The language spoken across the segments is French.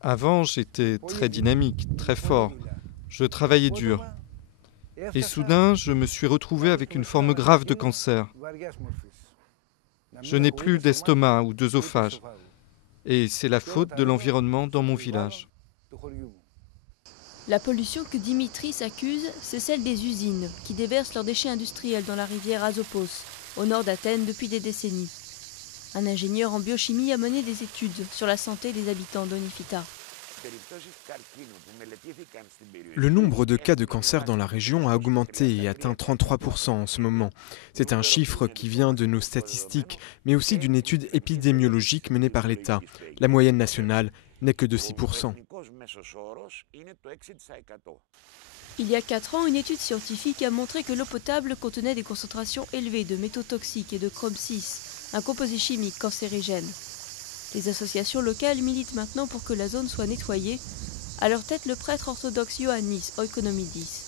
Avant, j'étais très dynamique, très fort. Je travaillais dur. Et soudain, je me suis retrouvé avec une forme grave de cancer. Je n'ai plus d'estomac ou d'œsophage. Et c'est la faute de l'environnement dans mon village. La pollution que Dimitri s'accuse, c'est celle des usines qui déversent leurs déchets industriels dans la rivière Asopos, au nord d'Athènes depuis des décennies. Un ingénieur en biochimie a mené des études sur la santé des habitants d'Onifita. Le nombre de cas de cancer dans la région a augmenté et atteint 33% en ce moment. C'est un chiffre qui vient de nos statistiques, mais aussi d'une étude épidémiologique menée par l'État. La moyenne nationale n'est que de 6%. Il y a 4 ans, une étude scientifique a montré que l'eau potable contenait des concentrations élevées de métaux toxiques et de chrome 6, un composé chimique cancérigène. Les associations locales militent maintenant pour que la zone soit nettoyée. À leur tête, le prêtre orthodoxe Ioannis Oikonomidis.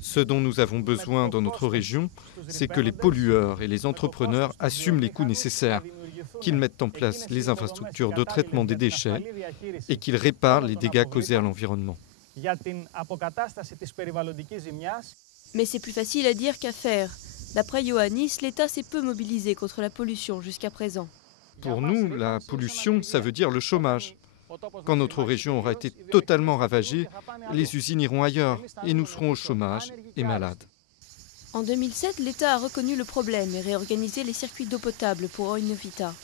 Ce dont nous avons besoin dans notre région, c'est que les pollueurs et les entrepreneurs assument les coûts nécessaires, qu'ils mettent en place les infrastructures de traitement des déchets et qu'ils réparent les dégâts causés à l'environnement. Mais c'est plus facile à dire qu'à faire. D'après Ioannis, l'État s'est peu mobilisé contre la pollution jusqu'à présent. Pour nous, la pollution, ça veut dire le chômage. Quand notre région aura été totalement ravagée, les usines iront ailleurs et nous serons au chômage et malades. En 2007, l'État a reconnu le problème et réorganisé les circuits d'eau potable pour Oinofita.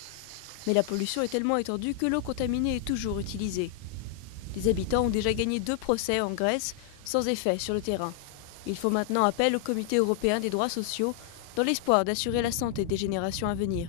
Mais la pollution est tellement étendue que l'eau contaminée est toujours utilisée. Les habitants ont déjà gagné 2 procès en Grèce, sans effet sur le terrain. Il faut maintenant appel au Comité européen des droits sociaux, dans l'espoir d'assurer la santé des générations à venir.